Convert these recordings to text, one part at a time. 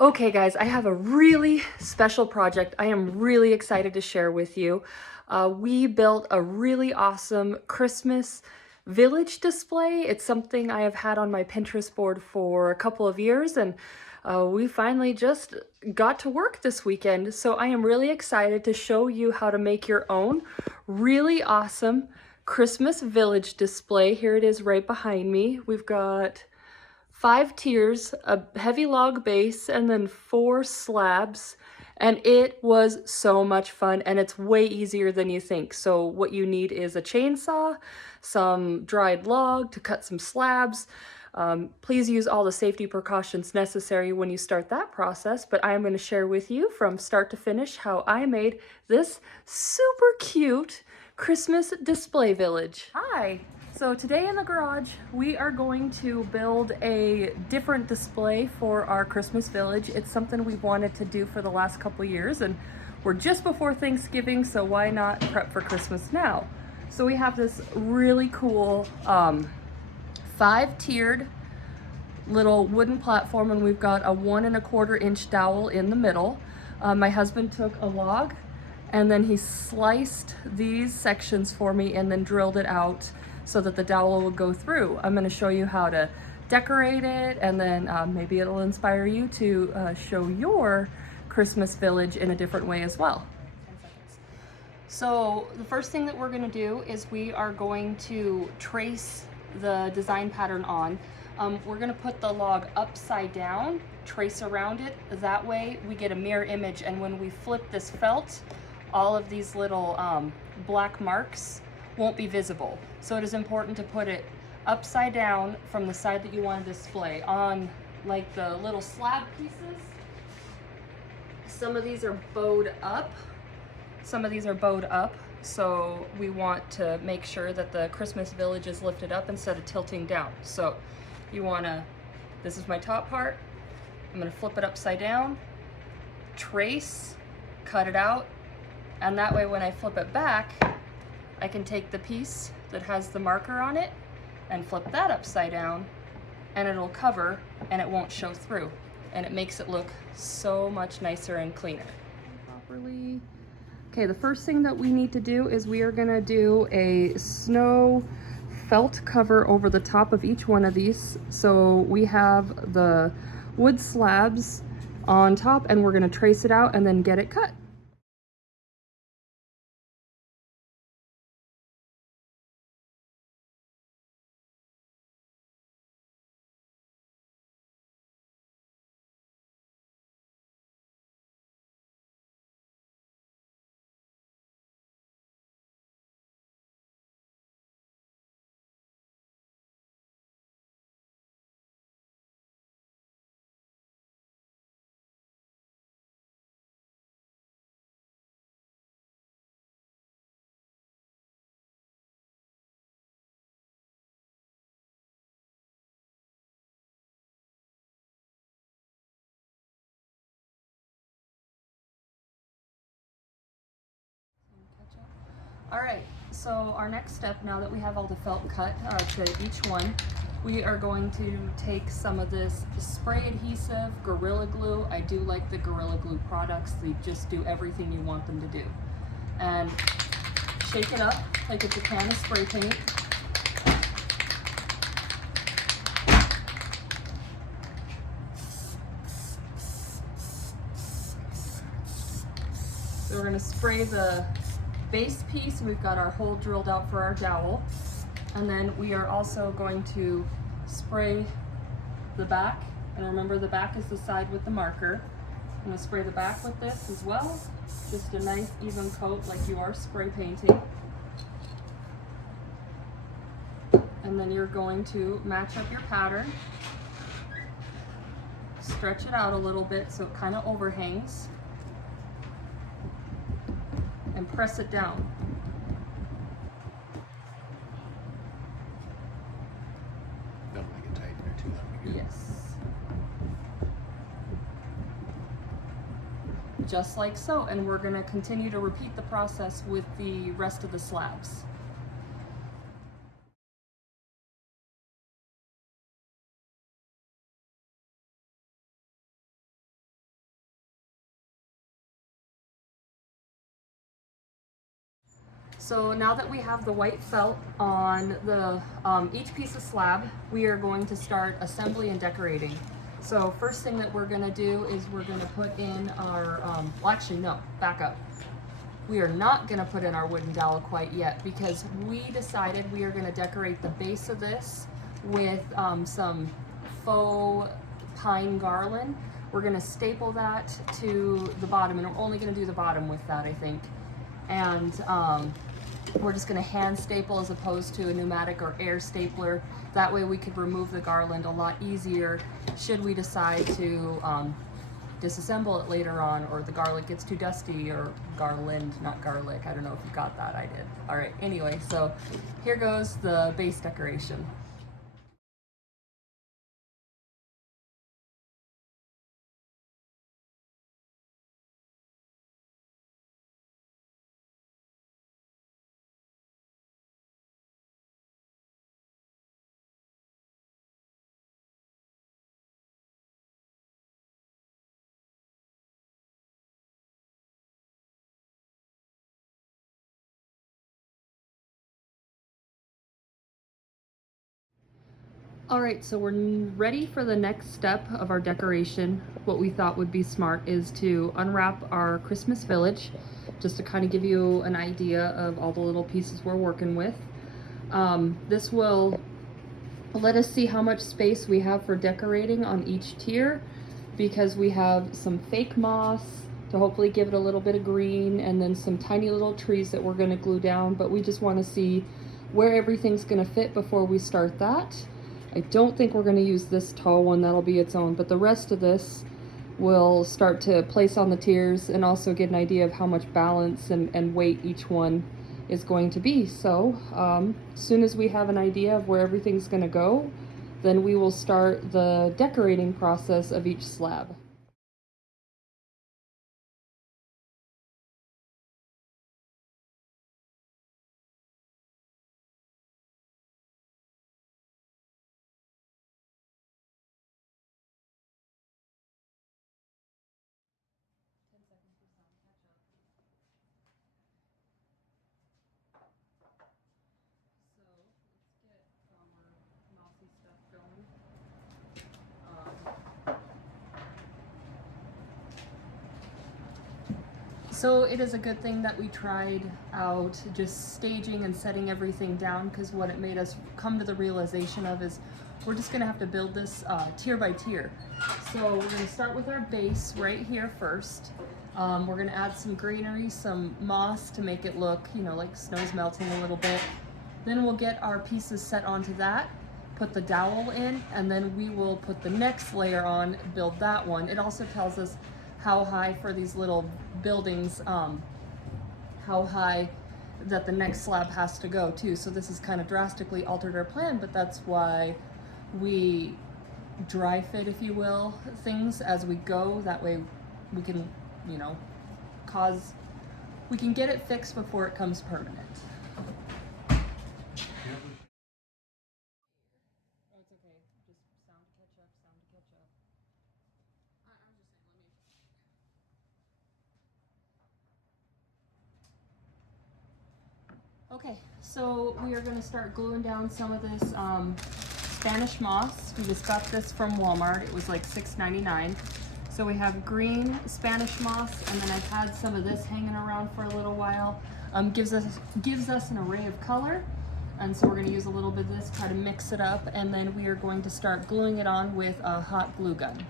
Okay guys, I have a really special project I am really excited to share with you. We built a really awesome Christmas village display. It's something I have had on my Pinterest board for a couple of years, and we finally just got to work this weekend. So I am really excited to show you how to make your own really awesome Christmas village display. Here it is right behind me. We've got 5 tiers, a heavy log base, and then 4 slabs. And it was so much fun, and it's way easier than you think. So what you need is a chainsaw, some dried log to cut some slabs. Please use all the safety precautions necessary when you start that process, but I am going to share with you from start to finish how I made this super cute Christmas display village. Hi! So today in the garage, we are going to build a different display for our Christmas village. It's something we've wanted to do for the last couple years, and we're just before Thanksgiving, so why not prep for Christmas now? So we have this really cool 5-tiered little wooden platform, and we've got a 1¼ inch dowel in the middle. My husband took a log and then he sliced these sections for me and then drilled it out so that the dowel would go through. I'm going to show you how to decorate it, and then maybe it'll inspire you to show your Christmas village in a different way as well. 10 seconds. So the first thing that we're going to do is we are going to trace the design pattern on. We're going to put the log upside down, trace around it. That way we get a mirror image, and when we flip this felt, all of these little black marks won't be visible. So it is important to put it upside down from the side that you want to display. On like the little slab pieces, some of these are bowed up, so we want to make sure that the Christmas village is lifted up instead of tilting down. So you want to, this is my top part, I'm going to flip it upside down, trace, cut it out, and that way when I flip it back, I can take the piece that has the marker on it and flip that upside down, and it'll cover and it won't show through, and it makes it look so much nicer and cleaner. Properly. Okay, the first thing that we need to do is we are gonna do a snow felt cover over the top of each one of these. So we have the wood slabs on top, and we're gonna trace it out and then get it cut. All right, so our next step, now that we have all the felt cut to each one, we are going to take some of this spray adhesive, Gorilla Glue. I do like the Gorilla Glue products. They just do everything you want them to do. And shake it up like it's a can of spray paint. So we're gonna spray the base piece. We've got our hole drilled out for our dowel, and then we are also going to spray the back, and remember the back is the side with the marker. I'm going to spray the back with this as well, just a nice even coat like you are spray painting, and then you're going to match up your pattern, stretch it out a little bit so it kind of overhangs, and press it down. Don't make it tight there too, that'll be good. Yes. Just like so, and we're going to continue to repeat the process with the rest of the slabs. So now that we have the white felt on the each piece of slab, we are going to start assembly and decorating. So first thing that we're gonna do is we're gonna put in our, well actually no, back up. We are not gonna put in our wooden dowel quite yet because we decided we are gonna decorate the base of this with some faux pine garland. We're gonna staple that to the bottom, and we're only gonna do the bottom with that, I think. And we're just gonna hand staple as opposed to a pneumatic or air stapler. That way we could remove the garland a lot easier should we decide to disassemble it later on, or the garlic gets too dusty, or garland, not garlic. I don't know if you got that, I did. All right, anyway, so here goes the base decoration. All right, so we're ready for the next step of our decoration. What we thought would be smart is to unwrap our Christmas village, just to kind of give you an idea of all the little pieces we're working with. This will let us see how much space we have for decorating on each tier, because we have some fake moss to hopefully give it a little bit of green, and then some tiny little trees that we're going to glue down, but we just want to see where everything's going to fit before we start that. I don't think we're going to use this tall one, that'll be its own, but the rest of this we'll start to place on the tiers and also get an idea of how much balance and weight each one is going to be. So as soon as we have an idea of where everything's going to go, then we will start the decorating process of each slab. So it is a good thing that we tried out just staging and setting everything down, because what it made us come to the realization of is we're just gonna have to build this tier by tier. So we're gonna start with our base right here first. We're gonna add some greenery, some moss to make it look, you know, like snow's melting a little bit. Then we'll get our pieces set onto that, put the dowel in, and then we will put the next layer on, build that one. It also tells us how high for these little buildings, how high that the next slab has to go too. So this has kind of drastically altered our plan, but that's why we dry fit, if you will, things as we go. That way we can, you know, we can get it fixed before it comes permanent. Oh, it's okay. Just sound to catch up, sound to catch up. I'm just saying, let me. Okay, so we are gonna start gluing down some of this Spanish moss. We just got this from Walmart. It was like $6.99. So we have green Spanish moss, and then I've had some of this hanging around for a little while. Gives us an array of color. And so we're gonna use a little bit of this, try to mix it up, and then we are going to start gluing it on with a hot glue gun.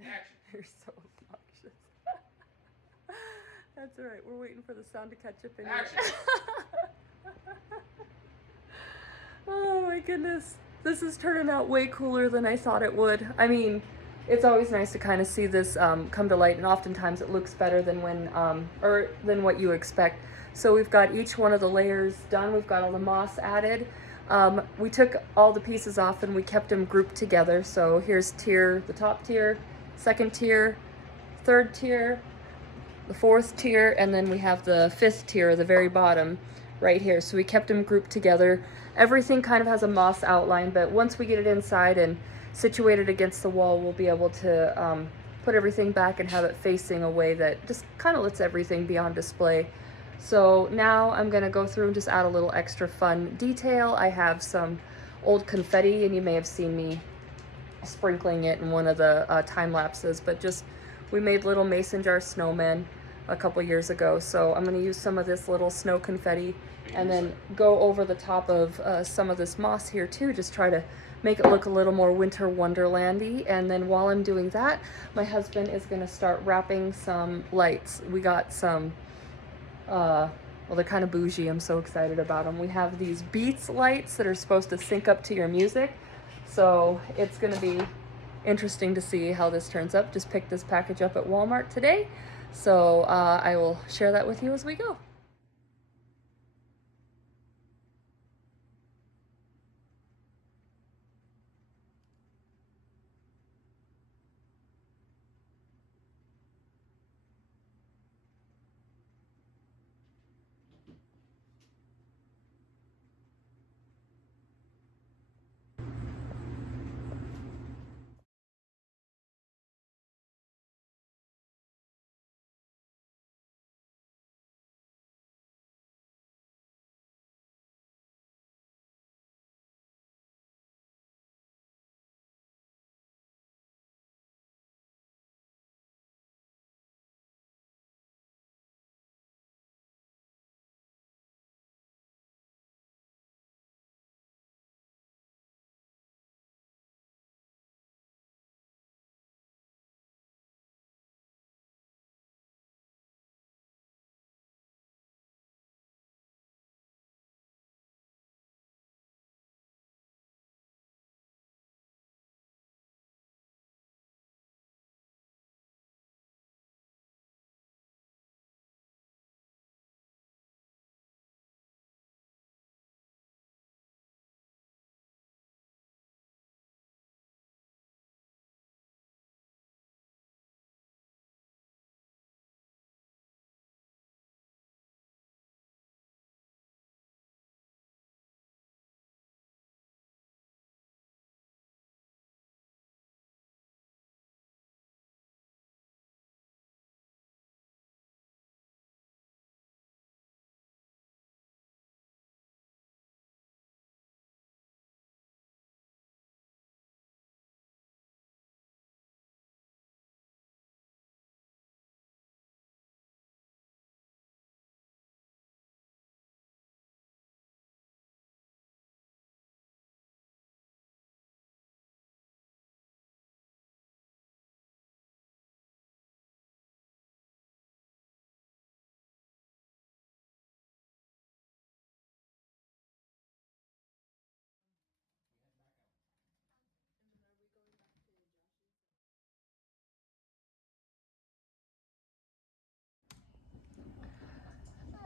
Action. You're so obnoxious. That's all right. We're waiting for the sound to catch up anyway. Action. Oh my goodness. This is turning out way cooler than I thought it would. I mean, it's always nice to kind of see this come to light, and oftentimes it looks better than when, or than what you expect. So we've got each one of the layers done. We've got all the moss added. We took all the pieces off and we kept them grouped together. So here's tier, the top tier, second tier, third tier, the fourth tier, and then we have the fifth tier, the very bottom right here. So we kept them grouped together. Everything kind of has a moss outline, but once we get it inside and situated against the wall, we'll be able to put everything back and have it facing a way that just kind of lets everything be on display. So now I'm gonna go through and just add a little extra fun detail. I have some old confetti, and you may have seen me sprinkling it in one of the time lapses, but just we made little mason jar snowmen a couple years ago. So I'm gonna use some of this little snow confetti and then go over the top of some of this moss here too, just try to make it look a little more winter wonderlandy. And then while I'm doing that, my husband is gonna start wrapping some lights. We got some, well, they're kind of bougie. I'm so excited about them. We have these Beats lights that are supposed to sync up to your music. So it's gonna be interesting to see how this turns up. Just picked this package up at Walmart today. So I will share that with you as we go.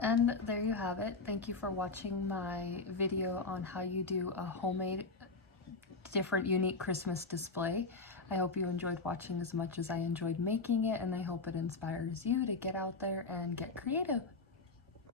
And there you have it. Thank you for watching my video on how you do a homemade, different, unique Christmas display. I hope you enjoyed watching as much as I enjoyed making it, and I hope it inspires you to get out there and get creative.